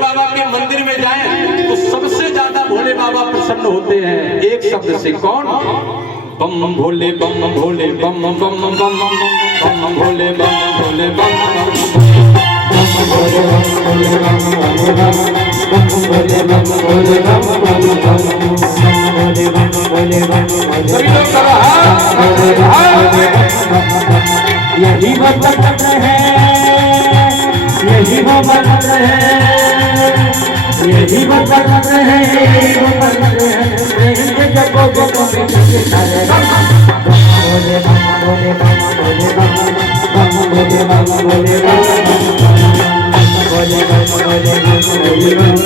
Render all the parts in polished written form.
बाबा के मंदिर में जाएं तो सबसे ज्यादा भोले बाबा प्रसन्न होते हैं एक शब्द से। कौन? बम भोले बम भोले बम बम बम बम भोले बम भोले बम भोले यही वो मंत्र है, यही वो मंत्र है, यही वो मंत्र है, यही वो मंत्र है। जब भोले बम भोले बम भोले बम भोले बम भोले बम भोले बम भोले बम भोले बम।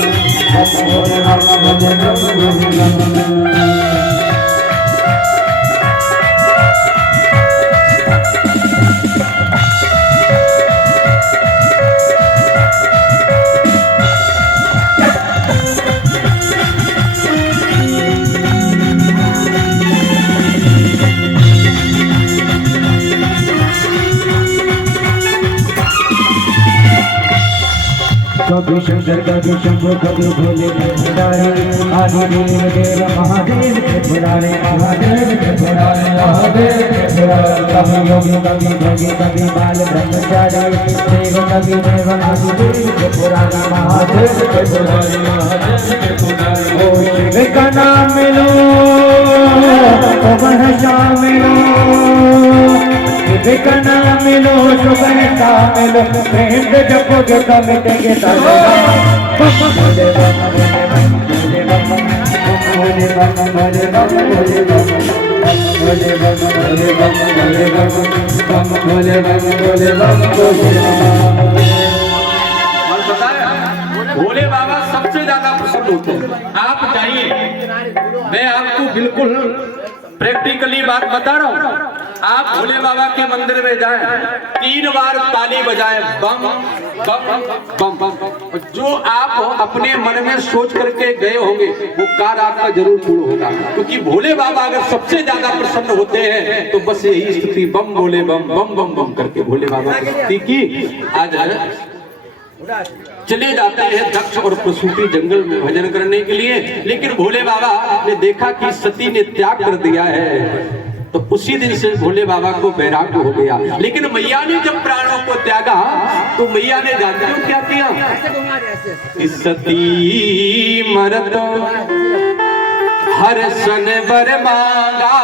कभी शंकर कभी शंभु कभी भोले भंडारे, आदि देव देव महादेव के पुराने, महादेव के पुराने, महादेव के पुराने। कभी योगी कभी भोगी कभी बाल ब्रह्मचारी, देव कभी देव आदि देव के पुराने, महादेव के पुराने, महादेव के पुराने। ओ शिव का नाम मिलो तो वह शाम मिलो, शिव का नाम मिलो सुबह का मिलो, प्रेम से जपोगे तो मिटेंगे सारे। भोले बम भोले बम भोले बम भोले बम भोले बम भोले बम भोले बम भोले बम भोले बम भोले बम भोले बम। भोले बाबा सबसे ज्यादा प्रसन्न होते हैं। आप जाइए, मैं आपको बिल्कुल प्रैक्टिकली बात बता रहा हूँ। आप भोले बाबा के मंदिर में जाएं, 3 बार ताली बजाएं, बम बम बम बम। जो आप अपने मन में सोच करके गए होंगे वो कार्य आपका जरूर पूर्ण होगा, क्योंकि भोले बाबा अगर सबसे ज्यादा प्रसन्न होते हैं तो बस यही स्थिति बम भोले बम बम बम बम करके भोले बाबा की स्थिति की। आज चले जाते हैं दक्ष और प्रसूति जंगल में भजन करने के लिए, लेकिन भोले बाबा ने देखा कि सती ने त्याग कर दिया है, तो उसी दिन से भोले बाबा को वैराग्य हो गया। लेकिन मैया ने जब प्राणों को त्यागा तो मैया ने जानते हो क्या किया? सती मरत हर सन वर मांगा,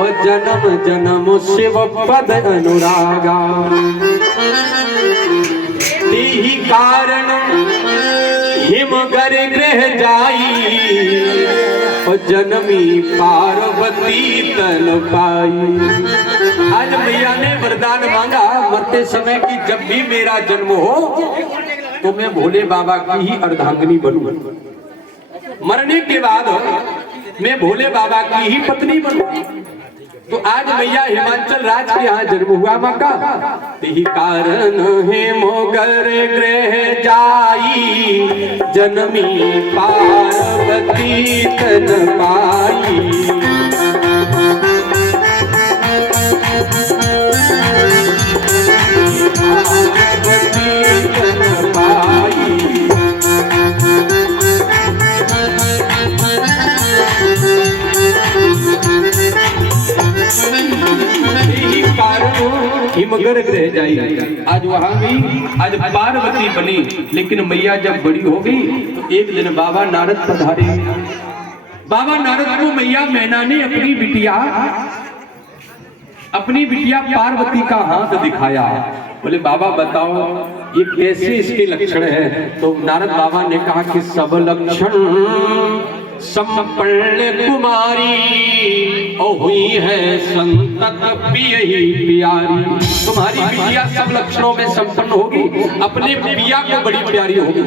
और जन्म जन्म शिव पद अनुरागा। यही कारण हिमगर गृह जाई, और जनमी पार्वती तन पाई। आज मैया ने वरदान मांगा मरते समय कि जब भी मेरा जन्म हो तो मैं भोले बाबा की ही अर्धांगिनी बनूं, मरने के बाद मैं भोले बाबा की ही पत्नी बनूं। तो आज मैया हिमाचल राज के यहाँ जन्म हुआ माँ का, यही कारण है मोगर गृह जाई, जनमी पार्वती तन पाई। हिमगर गृह जाई। आज वहां भी आज पार्वती बनी, लेकिन मैया जब बड़ी हो गई तो एक दिन बाबा नारद पधारे। बाबा नारद को मैया मैना ने अपनी बिटिया पार्वती का हाथ दिखाया। बोले बाबा बताओ ये कैसे इसके लक्षण है? तो नारद बाबा ने कहा कि सब लक्षण संपन्न कुमारी, और हुई है संतत पिया ही प्यारी। तुम्हारी बिटिया सब लक्षणों में संपन्न होगी, अपने पिया को बड़ी प्यारी होगी।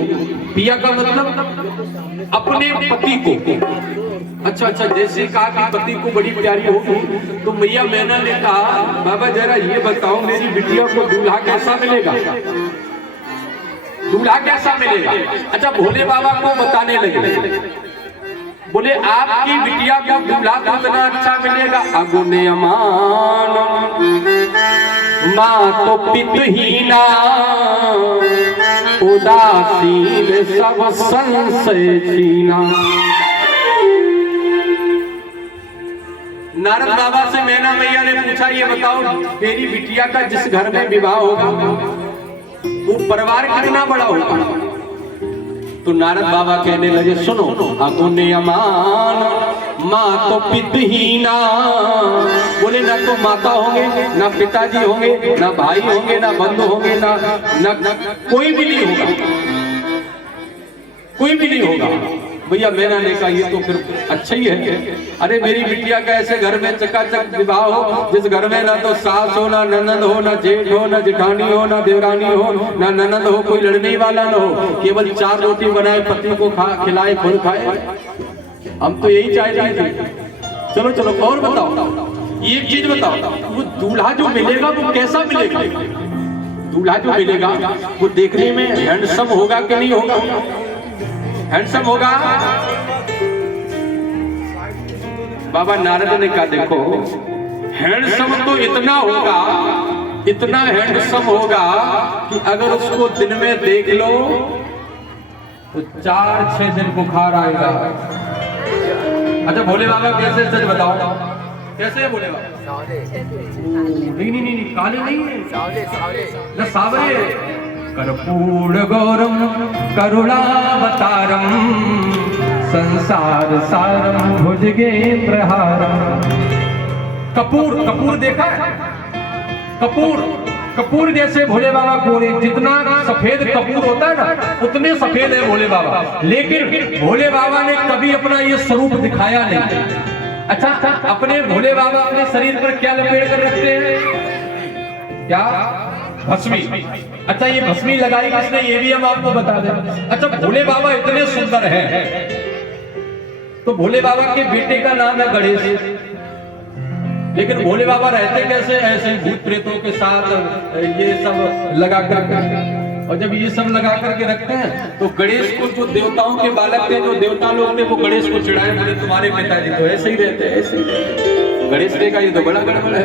पिया का मतलब अपने पति को। अच्छा, जैसे कहा कि पति को बड़ी प्यारी होगी, तो मैया मैना ने कहा बाबा जरा ये बताओ मेरी बिटिया को दूल्हा कैसा मिलेगा? दूल्हा कैसा मिलेगा? अच्छा, भोले बाबा को बताने लगे। बोले आपकी बिटिया को दूल्हा कितना अच्छा मिलेगा? अगुने अमान माँ तो पितहीना, ओ उदासीन सब संशय छीना। नारद बाबा से मैना मैया ने पूछा, ये बताओ मेरी बिटिया का जिस घर में विवाह होगा वो परिवार कितना बड़ा होगा? तो नारद बाबा कहने लगे, सुनो अगुन अमान माँ तो पितहीना। बोले ना तो माता होंगे, ना पिताजी होंगे, ना भाई होंगे, ना बंधु होंगे, ना कोई भी नहीं होगा, कोई भी नहीं होगा। भैया मैंने ने कहा ये तो फिर अच्छा ही है। अरे मेरी बिटिया का ऐसे घर में चकाचक विवाह हो जिस घर में ना तो सास हो, ना ननद हो, ना जेठ हो, ना जेठानी हो, ना देवरानी हो, ना ननद हो, कोई लड़ने वाला ना हो, केवल 4 रोटी बनाए पति को खिलाए खुद खाए। हम तो यही चाह रहे थे। चलो चलो और बताओ, एक चीज बताओ, वो दूल्हा जो मिलेगा वो कैसा मिलेगा? दूल्हा जो मिलेगा वो देखने में हैंडसम होगा कि नहीं होगा? हैंडसम होगा। बाबा नारद ने कहा, देखो हैंडसम तो इतना होगा, इतना हैंडसम होगा कि अगर उसको दिन में देख लो तो 4-6 दिन बुखार आएगा। अच्छा भोले बाबा कैसे, सच बताओ कैसे है भोले बाबा? नहीं, काले नहीं है, न सावरे। कर्पूर गौरम करुणावतारम संसार सारम भुजगेंद्रहारम। कपूर देखा है? कपूर जैसे भोले बाबा गोरे, जितना सफेद कपूर होता है ना उतने सफेद है भोले बाबा। लेकिन भोले बाबा ने कभी अपना ये स्वरूप दिखाया नहीं। अच्छा, अपने भोले बाबा अपने शरीर पर क्या लपेट कर रखते हैं? क्या? भस्मी। अच्छा, ये भस्मी लगाई किसने ये भी हम आपको बता दें। अच्छा, भोले बाबा इतने सुंदर हैं तो भोले बाबा के बेटे का नाम है गणेश। लेकिन भोले बाबा रहते कैसे? ऐसे भूत प्रेतों के साथ ये सब लगा कर, और जब ये सब लगा करके रखते हैं तो गणेश को, जो देवताओं के बालक थे, जो देवता लोग थे, वो गणेश को चिढ़ाए, बोले तुम्हारे पिताजी तो ऐसे ही रहते, ऐसे ही रहते। गणेश ने कहा ये तो बड़ा गड़बड़ है,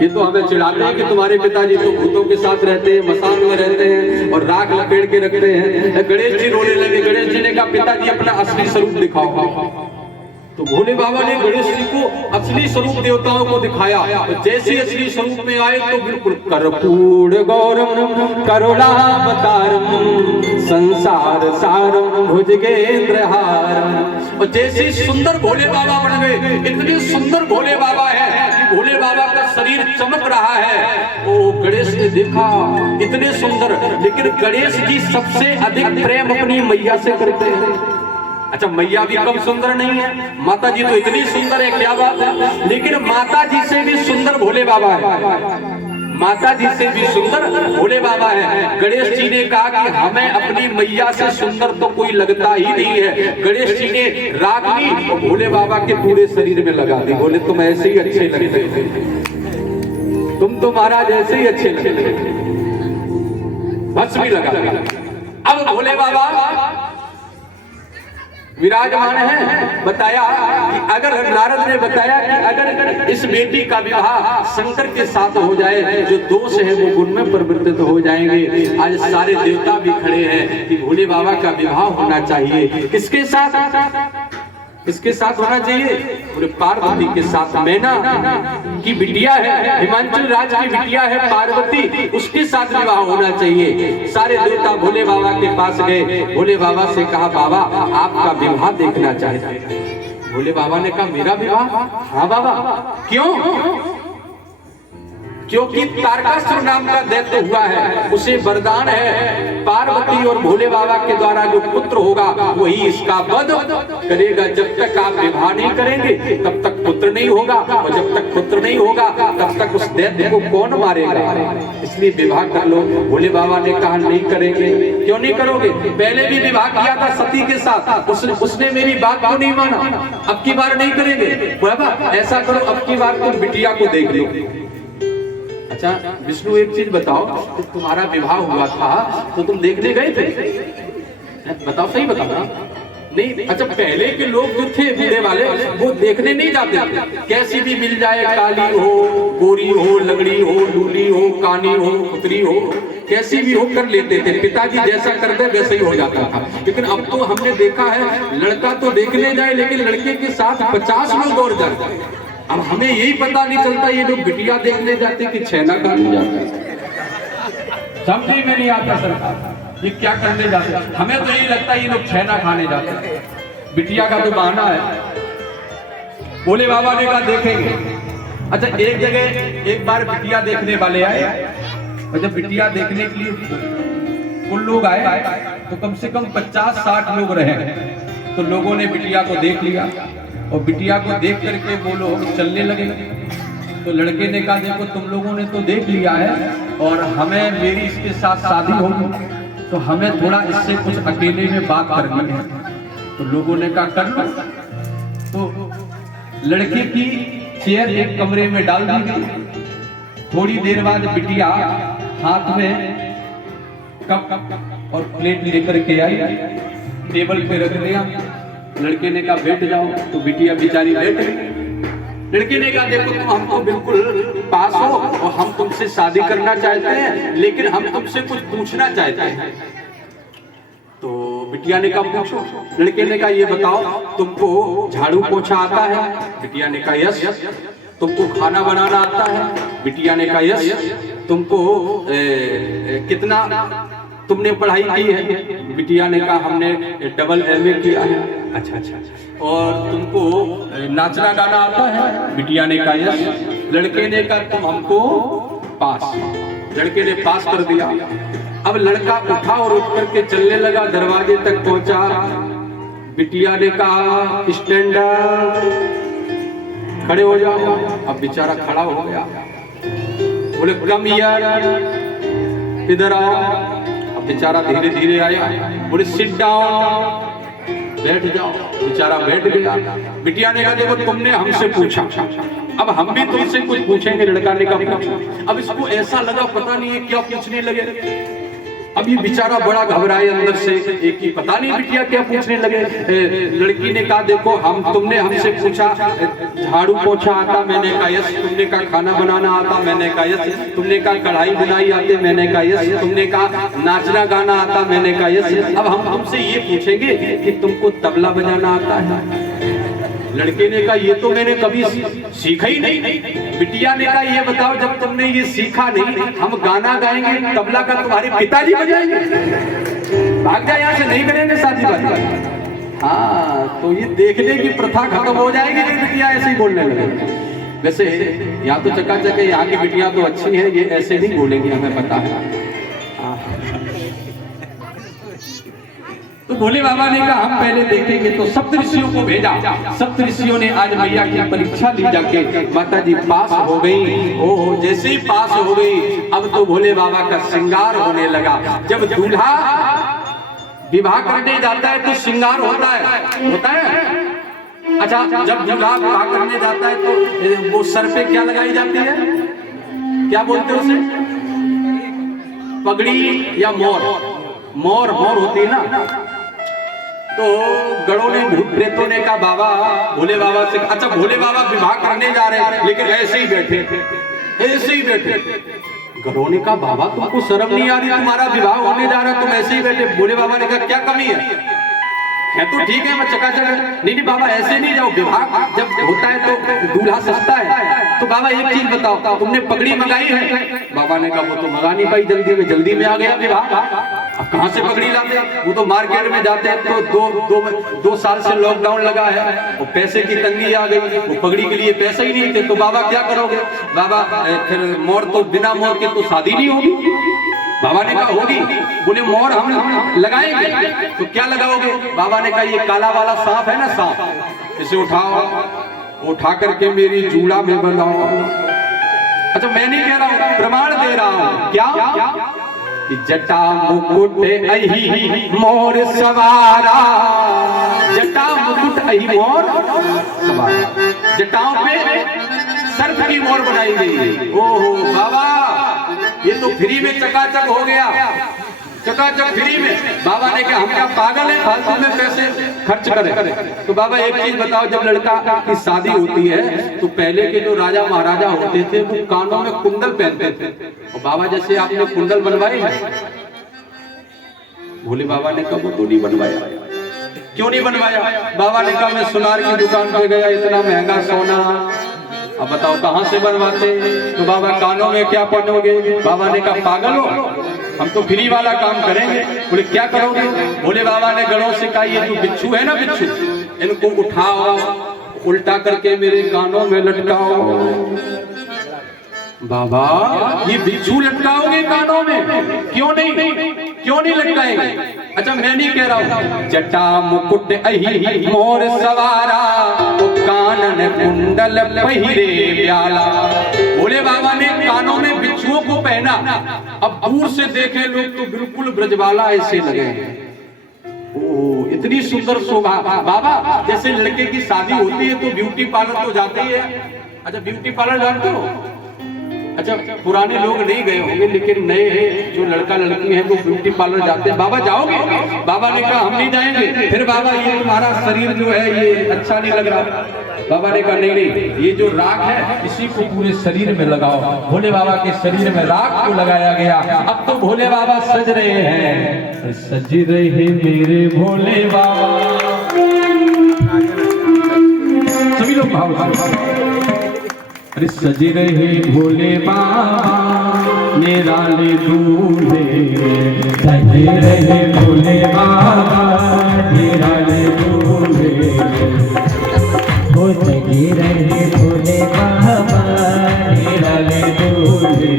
ये तो हमें चिढ़ाते हैं कि तुम्हारे पिताजी तो भूतों के साथ रहते हैं, मसान में रहते हैं और राख लपेट के रखते हैं। गणेश जी रोने लगे। गणेश जी ने कहा पिताजी अपना असली स्वरूप दिखाओ। तो भोले बाबा ने गणेश जी को असली स्वरूप देवताओं को दिखाया। तो जैसे असली स्वरूप में आए तो बिल्कुल कर्पूर गौरम करुणावतारम संसार सारम भुजगेंद्रहारम। और जैसे सुंदर भोले बाबा बन गए, इतने सुंदर भोले बाबा है कि भोले बाबा का शरीर चमक रहा है। वो गणेश ने देखा इतने सुंदर, लेकिन गणेश जी सबसे अधिक प्रेम अपनी मैया से करते हैं। अच्छा, मैया भी कम सुंदर नहीं है, माता जी तो इतनी सुंदर है, क्या बात है। लेकिन माता जी से भी सुंदर भोले बाबा है, माता जी से भी सुंदर भोले बाबा है। गणेश जी ने कहा कि हमें अपनी मैया से सुंदर तो कोई लगता ही नहीं है। गणेश जी ने राख ली और भोले बाबा के पूरे शरीर में लगा दी। बोले तुम ऐसे ही अच्छे लगते थे, तुम तो महाराज ऐसे ही अच्छे लगते थे। भस्म भी लगा। अब भोले बाबा विराजमान है। बताया कि अगर नारद ने बताया कि अगर इस बेटी का विवाह शंकर के साथ हो जाए, जो दोष है वो गुण में परिवर्तित हो जाएंगे। आज सारे देवता भी खड़े हैं कि भोले बाबा का विवाह होना चाहिए। किसके साथ? किसके साथ होना चाहिए? पूरे पार्वती के साथ। मैना की बिटिया है, हिमाचल राज की बिटिया है पार्वती, उसके साथ विवाह होना चाहिए। सारे देवता भोले बाबा के पास गए। भोले बाबा से कहा बाबा आपका विवाह देखना चाहते हैं। भोले बाबा ने कहा मेरा विवाह? हाँ बाबा। क्यों? क्योंकि तारकासुर नाम का दैत्य हुआ है, उसे वरदान है पार्वती और भोले बाबा के द्वारा जो पुत्र होगा वही इसका वध करेगा। जब तक आप विवाह नहीं करेंगे तब तक पुत्र नहीं होगा, और जब तक पुत्र नहीं होगा तब तक उस दैत्य को कौन मारेगा। इसलिए विवाह कर लो। भोले बाबा ने कहा नहीं करेंगे। क्यों नहीं करोगे? पहले भी विवाह किया था सती के साथ, उसने मेरी बात को नहीं माना, अब की बार नहीं करेंगे। बाबा ऐसा करो, अब की बार तुम बिटिया को देख लो। अच्छा विष्णु एक चीज बताओ, तो तुम्हारा विवाह हुआ था तो तुम देखने गए थे? बताओ, सही बताओ ना। नहीं, अच्छा पहले के लोग जो थे बूढ़े वाले वो देखने नहीं जाते थे, कैसी भी मिल जाए, काली हो, गोरी हो, लगड़ी हो, लूली हो, कानी हो, पुतरी हो, कैसी भी हो कर लेते थे। पिताजी जैसा कर दे वैसे ही हो जाता था। लेकिन अब तो हमने देखा है, लड़का तो देखने जाए लेकिन लड़के के साथ 50 लोग और जाते हैं। अब हमें यही पता नहीं चलता ये लोग बिटिया देखने जाते कि छैना खाने जाते। समझ में नहीं आता सरकार ये क्या करने जाते हैं। हमें तो यही लगता है ये लोग छैना खाने जाते हैं। बिटिया का तो बहाना है। भोले बाबा ने कहा देखेंगे। अच्छा एक जगह एक बार बिटिया देखने वाले आए, और जब बिटिया देखने के लिए कुल लोग आए तो कम से कम 50-60 लोग रहे। तो लोगों ने बिटिया को देख लिया और बिटिया को देख करके वो लोग चलने लगे। तो लड़के ने कहा देखो तुम लोगों ने तो देख लिया है और हमें मेरी इसके साथ शादी होगी, तो हमें थोड़ा इससे कुछ अकेले में बात करनी है। तो लोगों ने कहा कर लो। तो लड़के की चेयर एक कमरे में डाल दी गई। थोड़ी देर बाद बिटिया हाथ में कप और प्लेट लेकर के आई, टेबल पे रख दिया। लड़के ने कहा बैठ जाओ। तो बिटिया बेचारी बैठ गई। लड़के ने कहा देखो तुम हमको बिल्कुल पास हो और हम तुमसे शादी करना चाहते हैं, लेकिन हम तुमसे कुछ पूछना चाहते हैं। तो बिटिया ने कहा पूछो। लड़के ने कहा ये बताओ तुमको झाड़ू पोछा आता है? बिटिया ने कहा यस। तुमको खाना बनाना आता है? बिटिया ने कहा यस। तुमको कितना तुमने पढ़ाई की है? बिटिया ने कहा हमने डबल MA किया है। अच्छा अच्छा। और तुमको नाचना गाना आता है? बिटिया ने कहा यस। लड़के ने कहा तुम हमको पास। लड़के ने पास कर दिया। अब लड़का उठा और उठ करके चलने लगा, दरवाजे तक पहुंचा। बिटिया ने कहा स्टैंड अप, खड़े हो जाओ। अब बेचारा खड़ा हो गया। बोले कम यार, इधर आओ। अब बेचारा धीरे धीरे आया। बोले सिट डाउन, बैठ जाओ। बेचारा बैठ गया। बिटिया ने कहा देखो तुमने हमसे पूछा, अब हम भी तुमसे कुछ पूछेंगे। लड़का ने कहा पूछो। अब इसको ऐसा लगा पता नहीं है क्या पूछने लगे। अब ये बेचारा बड़ा घबराए अंदर से, एक ही पता नहीं बिटिया क्या पूछने लगे। लड़की ने कहा देखो तुमने हमसे पूछा झाड़ू पोछा आता? मैंने कहा यस। तुमने कहा खाना बनाना आता? मैंने कहा यस। तुमने कहा कढ़ाई बुनाई आती? मैंने कहा यस। तुमने कहा नाचना गाना आता? मैंने कहा यस। अब हम तुमसे ये पूछेंगे कि तुमको तबला बजाना आता है? लड़के ने कहा ये तो मैंने कभी सीखा ही नहीं। बिटिया ने कहा ये बताओ जब तुमने ये सीखा नहीं, हम गाना गाएंगे तबला का तुम्हारे पिताजी बजाएंगे? भाग जाए यहाँ से, नहीं करेंगे शादी वादी। हाँ तो ये देखने की प्रथा खत्म हो जाएगी। नहीं बिटिया ऐसे ही बोलने लगे। वैसे यहाँ तो चकाचक है, यहाँ की बिटिया तो अच्छी है, ये ऐसे नहीं बोलेंगी हमें पता है। तो भोले बाबा ने कहा हम पहले देखेंगे। तो सप्तऋषियों को भेजा। सप्तऋषियों ने आज मैया की परीक्षा ली जाके। माता जी पास हो गई। ओहो जैसे ही पास हो गई, अब तो भोले बाबा का श्रृंगार होने लगा। जब दूल्हा विवाह करने जाता है तो श्रृंगार होता है। अच्छा जब दूल्हा विवाह करने जाता है तो वो सर पे क्या लगाई जाती है? क्या बोलते हैं उसे? पगड़ी या मोर होती है ना। तो गणों ने भूत प्रेतों ने कहा बाबा भोले बाबा से, अच्छा भोले बाबा विवाह करने जा रहे हैं लेकिन ऐसे ही बैठे। गणों ने कहा बाबा तुमको शर्म नहीं आ रही? तुम्हारा विवाह होने जा रहा है तुम ऐसे ही बैठे। भोले बाबा ने कहा क्या कमी है तो ठीक है मैं चकाचक। नहीं बाबा ऐसे नहीं जाओ, विवाह जब होता है तो दूल्हा सस्ता है। तो बाबा एक चीज बताओ तुमने पगड़ी मंगाई है? बाबा ने कहा वो तो मंगा नहीं पाई, जल्दी में आ गया विवाह। अब कहाँ से पगड़ी लाते? वो तो मार्केट में जाते हैं तो दो साल से लॉकडाउन लगा है और पैसे की तंगी आ गई, वो पगड़ी के लिए पैसे ही नहीं थे। तो बाबा क्या करोगे? बाबा फिर मोर तो बिना मोर के तो शादी नहीं होगी। बाबा ने कहा होगी। बोले मोर हम लगाएंगे। तो क्या लगाओगे? बाबा ने कहा ये काला वाला सांप है ना, सांप, इसे उठाओ, उठा करके मेरी जूड़ा में बनाओ। अच्छा मैं नहीं कह रहा हूँ, प्रमाण दे रहा हूँ। क्या? जटा मुकुट अहि मोर सवारा। जटा मुकुट अहि मोर सवारा। जटाओं पे सर्प की मोर बनाई गई है। ओहो बाबा ये तो फ्री में चकाचक हो गया। चकाचक फ्री में। बाबा ने कहा हम क्या पागल हैं फालतू में पैसे खर्च करें। तो बाबा एक चीज बताओ, जब लड़का की शादी होती है तो पहले के जो राजा महाराजा होते थे वो कानों में कुंडल पहनते थे। और बाबा जैसे आपने कुंडल बनवाए हैं? भोले बाबा ने कहा वो तो नहीं बनवाया। क्यों नहीं बनवाया? बाबा ने कहा मैं सुनार की दुकान पर गया, इतना महंगा सोना, अब बताओ कहां से बनवाते। तो बाबा कानों में क्या पहनोगे? बाबा ने कहा पागल हो, हम तो फ्री वाला काम करेंगे। बोले क्या करोगे? बोले बाबा ने गढ़ों से कहा ये जो बिच्छू है ना, बिच्छू, इनको उठाओ, उल्टा करके मेरे कानों में लटकाओ। बाबा ये बिच्छू लटकाओगे कानों में? क्यों नहीं लटकाएंगे? अच्छा मैं नहीं कह रहा हूँ। जटा मुकुट अहि मोर सवारा, तो कानन कुंडल पहिरे ब्याला। भोले बाबा ने कानों में बिच्छुओं को पहना। अब दूर से देखे लोग तो बिल्कुल ब्रजवाला ऐसे लगे। ओ इतनी सुंदर शोभा। बाबा जैसे लड़के की शादी होती है तो ब्यूटी पार्लर तो जाते ही है। अच्छा ब्यूटी पार्लर जानते हो? अच्छा पुराने लोग नहीं गए होंगे, लेकिन नए जो लड़का लड़की है वो ब्यूटी पार्लर जाते हैं। बाबा जाओगे? बाबा ने कहा हम नहीं जाएंगे। फिर बाबा ये तुम्हारा शरीर जो है ये अच्छा नहीं लग रहा। बाबा ने कहा नहीं, ये जो राख है इसी को पूरे शरीर में लगाओ। भोले बाबा के शरीर में राख को लगाया गया। अब तो भोले बाबा सज रहे हैं, सज रहे मेरे भोले बाबा। सभी लोग भाव अरे सज रहे भोले बाबा निराले दूल्हे, सज रहे भोले बाबा निराले दूल्हे, वो सजे रहे भोले बाबा निराले दूल्हे,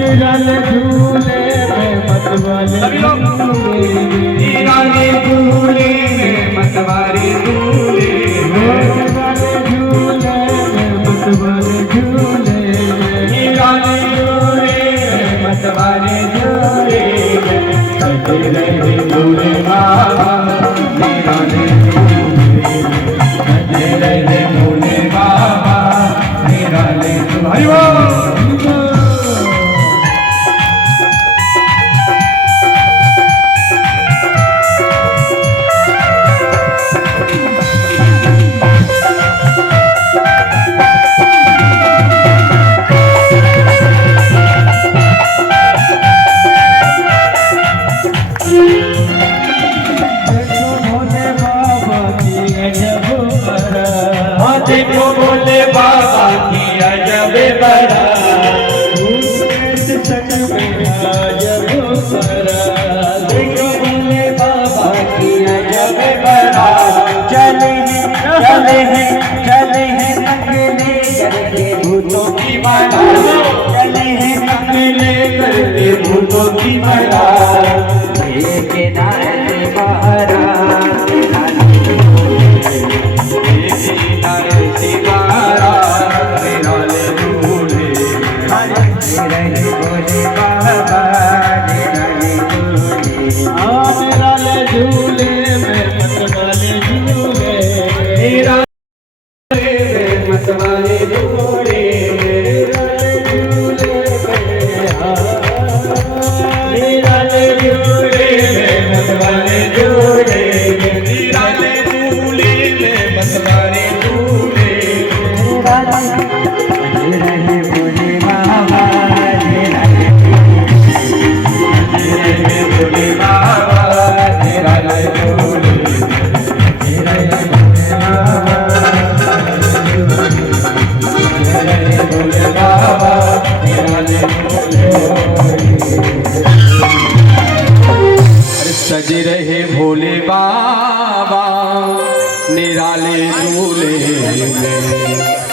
निराले दूल्हे में मतवाले दूल्हे, निराले दूल्हे में मतवाले दूल्हे, निराले दूल्हे में मतवाले दूल्हे, निराले दूल्हे में मतवाले दूल्हे, सजे रहे भोले बाबा निराले दूल्हे, सजे रहे भोले बाबा निराले दूल्हे। देखो भोले बाबा की अजब बड़ा, सच में अजब बड़ा, देखो भोले बाबा की अजब बड़ा, चले हैं अकेले करके भूतों की माला, चले हैं अकेले करके भूतों की माला, लेके नारे बहारा सज रहे भोले बाबा निराले झूले में।